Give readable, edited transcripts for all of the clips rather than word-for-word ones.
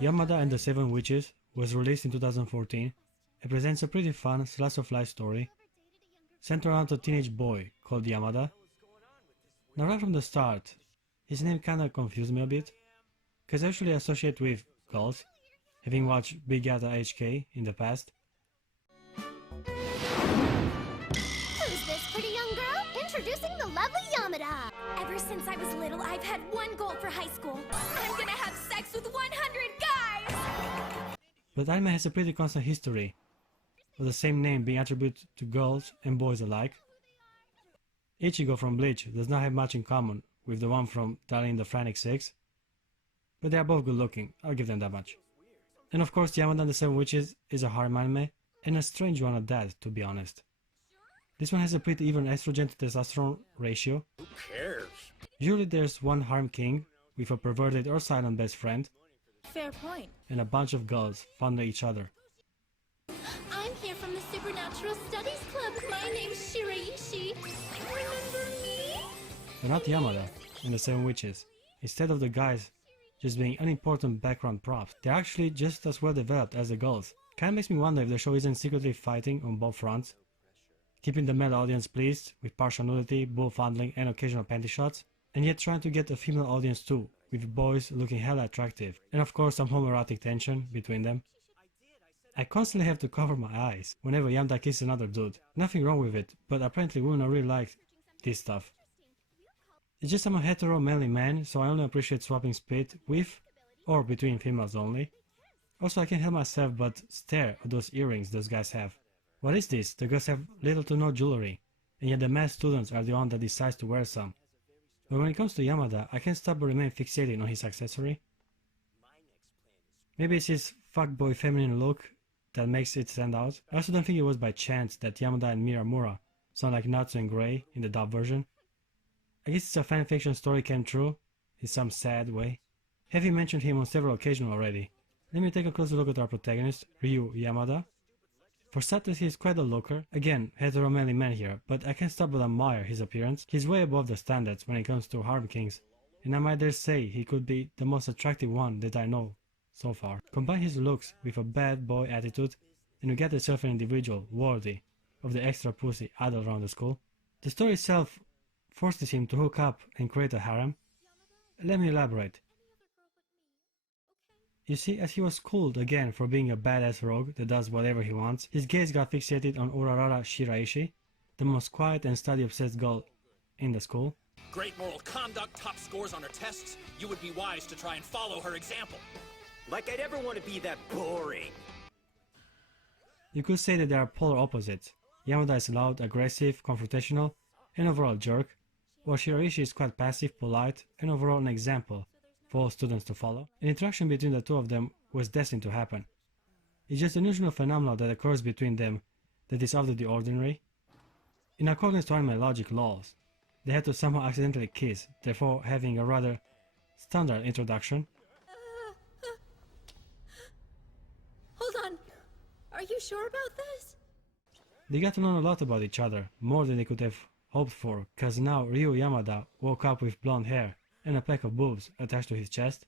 Yamada and the Seven Witches was released in 2014 and presents a pretty fun slice of life story centered around a teenage boy called Yamada. Now right from the start, his name kinda confused me a bit, cause I usually associate with girls, having watched Big Yata HK in the past. Who's this pretty young girl? Introducing the lovely Yamada! Ever since I was little, I've had one goal for high school. I'm gonna have sex with 100 guys! But anime has a pretty constant history, with the same name being attributed to girls and boys alike. Ichigo from Bleach does not have much in common with the one from Darling in the Franxx 6, but they are both good looking, I'll give them that much. And of course Yamada and the Seven Witches is a harem anime, and a strange one at that, to be honest. This one has a pretty even estrogen to testosterone ratio. Who cares? Usually there's one harem king with a perverted or silent best friend, Fair point. and a bunch of girls fondling each other. I'm here from the Supernatural Studies Club. My name's Shiraishi. Remember me? But not Yamada and the Seven Witches. Instead of the guys just being unimportant background props, they're actually just as well developed as the girls. Kinda makes me wonder if the show isn't secretly fighting on both fronts, keeping the male audience pleased with partial nudity, bull fondling and occasional panty shots, and yet trying to get a female audience too, with boys looking hella attractive, and of course some homoerotic tension between them. I constantly have to cover my eyes whenever Yamada kisses another dude. Nothing wrong with it, but apparently women really like this stuff. It's just I'm a hetero manly man, so I only appreciate swapping spit with or between females only. Also I can't help myself but stare at those earrings those guys have. What is this? The girls have little to no jewelry, and yet the male students are the one that decides to wear some. But when it comes to Yamada, I can't stop but remain fixated on his accessory. Maybe it's his fuckboy feminine look that makes it stand out. I also don't think it was by chance that Yamada and Miramura sound like Natsu and Grey in the dub version. I guess it's a fanfiction story came true, in some sad way. Having mentioned him on several occasions already, let me take a closer look at our protagonist, Ryu Yamada. For starters, he is quite a looker, again, hetero manly man here, but I can't stop but admire his appearance. He's way above the standards when it comes to harem kings, and I might dare say he could be the most attractive one that I know so far. Combine his looks with a bad boy attitude, and you get yourself an individual worthy of the extra pussy idle around the school. The story itself forces him to hook up and create a harem. Let me elaborate. You see, as he was schooled again for being a badass rogue that does whatever he wants, his gaze got fixated on Urarara Shiraishi, the most quiet and study-obsessed girl in the school. Great moral conduct, top scores on her tests. You would be wise to try and follow her example. Like I'd ever want to be that boring. You could say that they are polar opposites. Yamada is loud, aggressive, confrontational, and overall jerk, while Shiraishi is quite passive, polite, and overall an example for all students to follow. An interaction between the two of them was destined to happen. It's just an unusual phenomenon that occurs between them that is out of the ordinary. In accordance to anime logic laws, they had to somehow accidentally kiss, therefore having a rather standard introduction. Hold on. Are you sure about this? They got to learn a lot about each other, more than they could have hoped for, cause now Ryu Yamada woke up with blonde hair and a pack of boobs attached to his chest.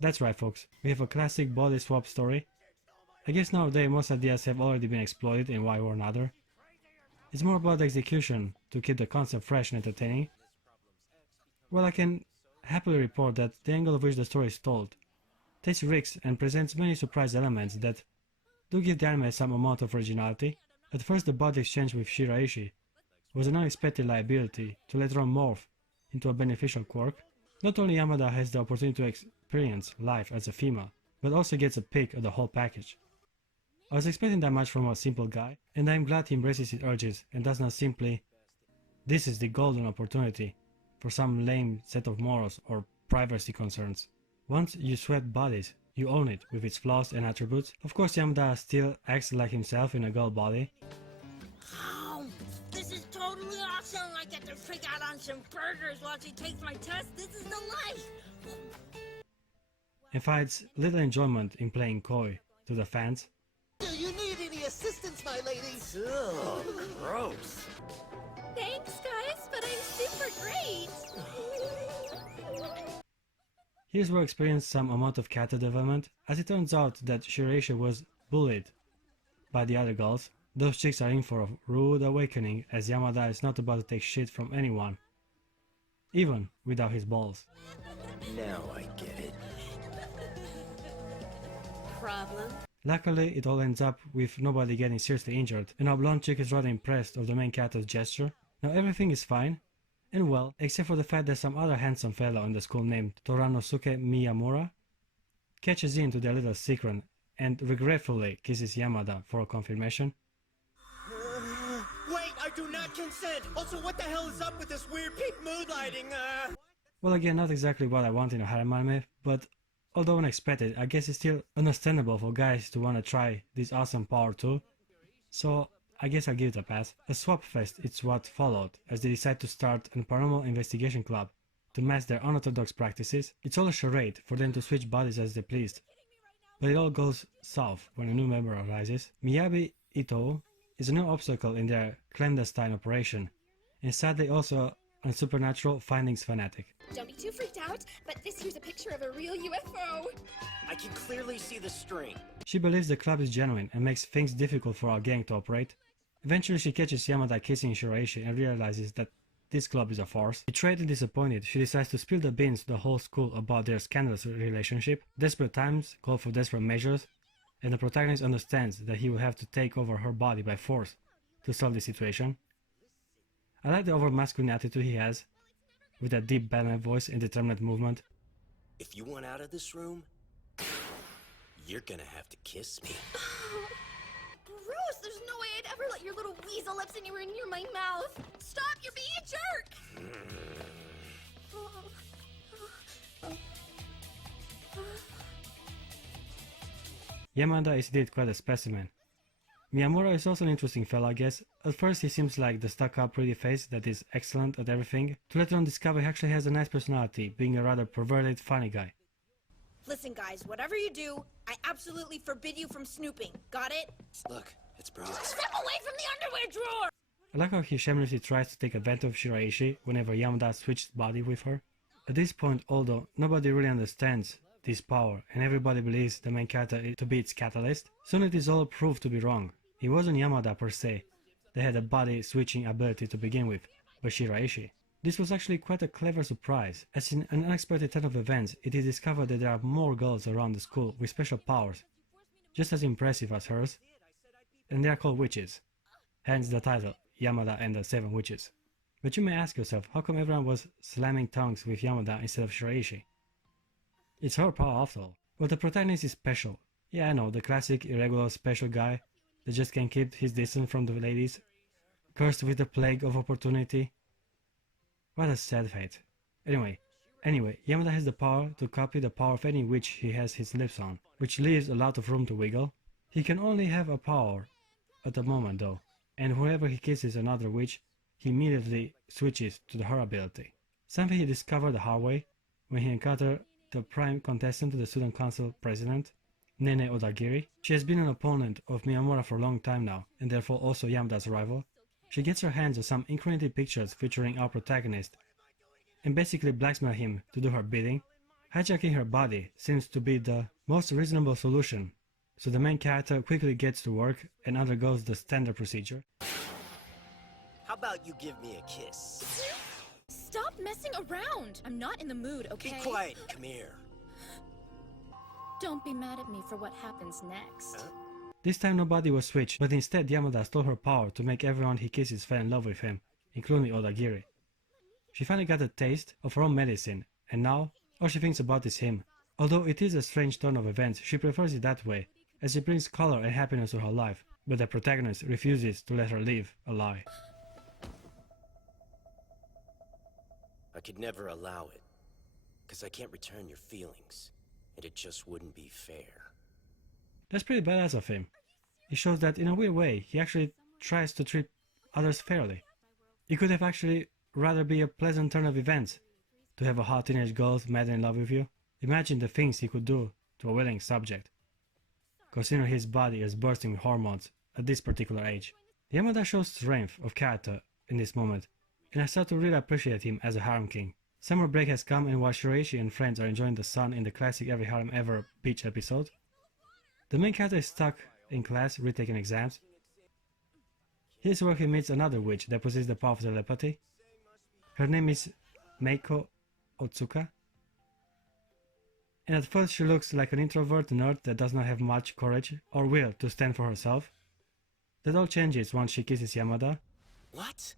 That's right folks, we have a classic body swap story. I guess nowadays most ideas have already been exploited in one way or another. It's more about the execution to keep the concept fresh and entertaining. Well, I can happily report that the angle of which the story is told takes risks and presents many surprise elements that do give the anime some amount of originality. At first the body exchange with Shiraishi was an unexpected liability to later on morph into a beneficial quirk. Not only Yamada has the opportunity to experience life as a female, but also gets a pick of the whole package. I was expecting that much from a simple guy, and I'm glad he embraces his urges and does not simply "this is the golden opportunity" for some lame set of morals or privacy concerns. Once you sweat bodies, you own it with its flaws and attributes. Of course Yamada still acts like himself in a girl body. Oh, this is totally awesome! I get to freak out on some burgers while she takes my test. This is the life! And finds little enjoyment in playing coy to the fans. Do you need any assistance, my lady? Ugh, gross. Thanks, guys, but I'm super great. Here's where we experience some amount of character development, as it turns out that Shiraishi was bullied by the other girls. Those chicks are in for a rude awakening, as Yamada is not about to take shit from anyone, even without his balls. Now I get it. Problem? Luckily, it all ends up with nobody getting seriously injured, and our blonde chick is rather impressed of the main character's gesture. Now everything is fine and well, except for the fact that some other handsome fellow in the school named Toranosuke Miyamura catches in to their little secret and regretfully kisses Yamada for a confirmation. Wait, I do not consent! Also, what the hell is up with this weird pink moonlighting, Well, again, not exactly what I want in a harem anime, but although unexpected, I guess it's still understandable for guys to want to try this awesome power too, so I guess I'll give it a pass. A swap fest is what followed, as they decide to start a paranormal investigation club to mask their unorthodox practices. It's all a charade for them to switch bodies as they pleased, but it all goes south when a new member arises. Miyabi Ito is a new obstacle in their clandestine operation, and sadly also a supernatural findings fanatic. Don't be too freaked out, but this here's a picture of a real UFO. I can clearly see the string. She believes the club is genuine and makes things difficult for our gang to operate. Eventually she catches Yamada kissing Shiraishi and realizes that this club is a farce. Betrayed and disappointed, she decides to spill the beans to the whole school about their scandalous relationship. Desperate times call for desperate measures, and the protagonist understands that he will have to take over her body by force to solve the situation. I like the over-masculine attitude he has, with that deep Batman voice and determined movement. If you want out of this room, you're gonna have to kiss me. Gross, there's no way I'd ever let your little weasel lips anywhere near my mouth. Stop, you're being a jerk! Yamada is indeed quite a specimen. Miyamura is also an interesting fellow, I guess. At first he seems like the stuck-up pretty face that is excellent at everything, to later on discover he actually has a nice personality, being a rather perverted, funny guy. Listen, guys, whatever you do, I absolutely forbid you from snooping. Got it? Look, it's bros. Step away from the underwear drawer! I like how he shamelessly tries to take advantage of Shiraishi whenever Yamada switched body with her. At this point, although nobody really understands this power and everybody believes the main character to be its catalyst, soon it is all proved to be wrong. It wasn't Yamada per se that had a body switching ability to begin with, but Shiraishi. This was actually quite a clever surprise, as in an unexpected turn of events it is discovered that there are more girls around the school with special powers, just as impressive as hers, and they are called witches, hence the title, Yamada and the 7 Witches. But you may ask yourself, how come everyone was slamming tongues with Yamada instead of Shiraishi? It's her power after all. But the protagonist is special. Yeah, I know, the classic irregular special guy that just can't keep his distance from the ladies, cursed with the plague of opportunity. What a sad fate. Anyway, Yamada has the power to copy the power of any witch he has his lips on, which leaves a lot of room to wiggle. He can only have a power at the moment though, and whenever he kisses another witch, he immediately switches to her ability. Something he discovered the hard way when he encountered the prime contestant to the student council president, Nene Odagiri. She has been an opponent of Miyamura for a long time now, and therefore also Yamada's rival. She gets her hands on some incriminating pictures featuring our protagonist, and basically blackmail him to do her bidding. Hijacking her body seems to be the most reasonable solution, so the main character quickly gets to work and undergoes the standard procedure. How about you give me a kiss? Stop messing around! I'm not in the mood, okay? Be quiet, come here. Don't be mad at me for what happens next. Huh? This time nobody was switched, but instead Yamada stole her power to make everyone he kisses fall in love with him, including Odagiri. She finally got a taste of her own medicine, and now all she thinks about is him. Although it is a strange turn of events, she prefers it that way, as it brings color and happiness to her life, but the protagonist refuses to let her live a lie. I could never allow it, because I can't return your feelings, and it just wouldn't be fair. That's pretty badass of him. It shows that in a weird way, he actually tries to treat others fairly. It could have actually rather be a pleasant turn of events to have a hot teenage girl mad in love with you. Imagine the things he could do to a willing subject, considering his body is bursting with hormones at this particular age. Yamada shows strength of character in this moment, and I start to really appreciate him as a harem king. Summer break has come, and while Shiraishi and friends are enjoying the sun in the classic Every Harem Ever beach episode, the main character is stuck in class retaking exams. Here's where he meets another witch that possesses the power of telepathy. Her name is Meiko Otsuka, and at first she looks like an introvert nerd that does not have much courage or will to stand for herself. That all changes once she kisses Yamada. What?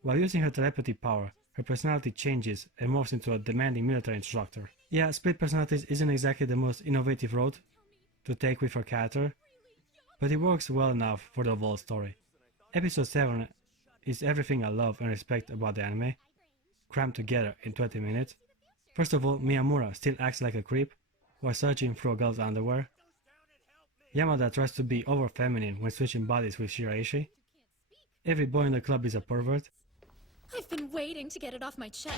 While using her telepathy power, her personality changes and morphs into a demanding military instructor. Yeah, split personalities isn't exactly the most innovative road to take with her character, but it works well enough for the overall story. Episode 7 is everything I love and respect about the anime, crammed together in 20 minutes. First of all, Miyamura still acts like a creep while searching through a girl's underwear. Yamada tries to be over feminine when switching bodies with Shiraishi. Every boy in the club is a pervert. I've been waiting to get it off my chest.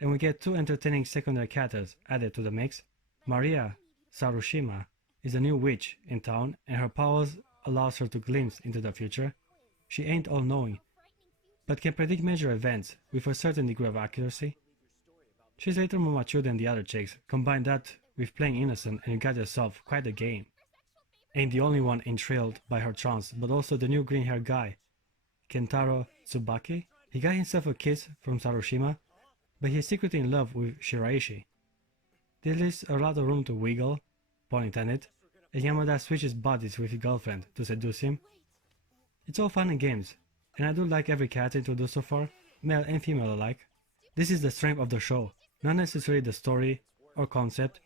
And we get two entertaining secondary characters added to the mix. Maria Sarushima is a new witch in town, and her powers allows her to glimpse into the future. She ain't all-knowing, but can predict major events with a certain degree of accuracy. She's a little more mature than the other chicks. Combine that with playing innocent and you got yourself quite a game. Ain't the only one enthralled by her charms, but also the new green-haired guy, Kentaro Tsubaki. He got himself a kiss from Sarushima, but he's secretly in love with Shiraishi. There leaves a lot of room to wiggle, pun intended, and Yamada switches bodies with his girlfriend to seduce him. It's all fun and games, and I do like every character introduced so far, male and female alike. This is the strength of the show, not necessarily the story or concept,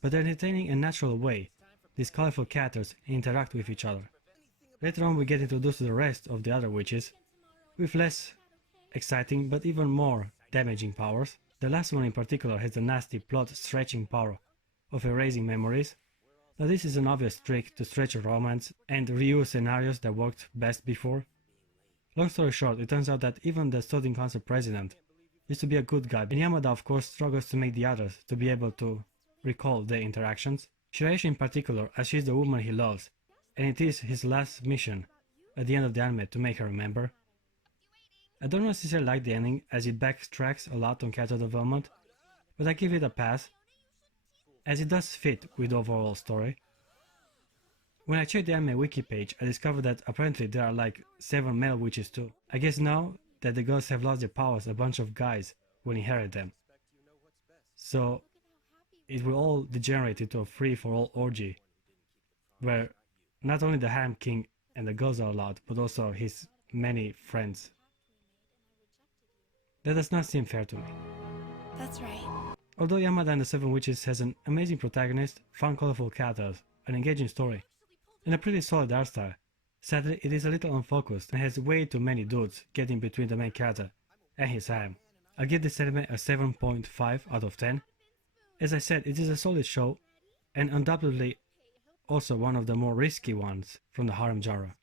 but the entertaining and natural way these colorful characters interact with each other. Later on we get introduced to the rest of the other witches, with less exciting but even more damaging powers. The last one in particular has the nasty plot-stretching power of erasing memories. Now this is an obvious trick to stretch a romance and reuse scenarios that worked best before. Long story short, it turns out that even the student council president used to be a good guy, and Yamada of course struggles to make the others to be able to recall their interactions. Shiraishi in particular, as she is the woman he loves, and it is his last mission at the end of the anime to make her remember. I don't necessarily like the ending as it backtracks a lot on character development, but I give it a pass as it does fit with the overall story. When I checked the anime wiki page, I discovered that apparently there are like 7 male witches too. I guess now that the girls have lost their powers, a bunch of guys will inherit them. So it will all degenerate into a free-for-all orgy, where not only the Ham King and the girls are allowed, but also his many friends. That does not seem fair to me. That's right. Although Yamada and the Seven Witches has an amazing protagonist, fun colorful characters, an engaging story, and a pretty solid art style, sadly it is a little unfocused and has way too many dudes getting between the main character and his ham. I'll give this anime a 7.5 out of 10. As I said, it is a solid show, and undoubtedly also one of the more risky ones from the harem genre.